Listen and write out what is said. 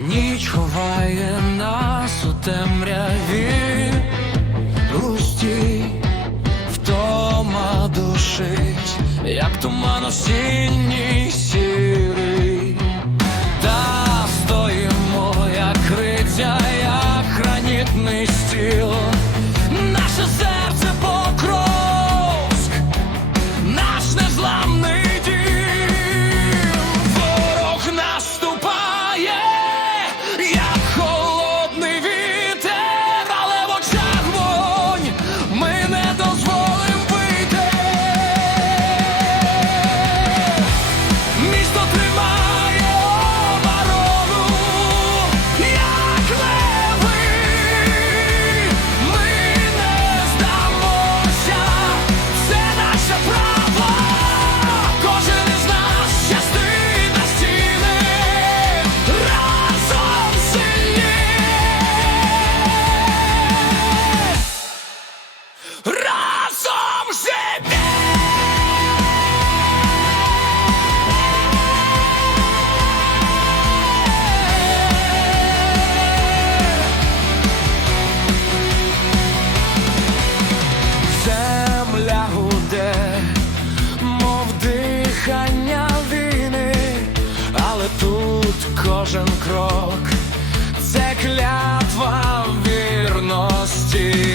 Ніч ховає нас у темряві. Густі, втома душить, як туман осінній сірий, та стоїмо, як криця, як гранітний стіл, наше серце тут кожен крок. Це клятва вірності,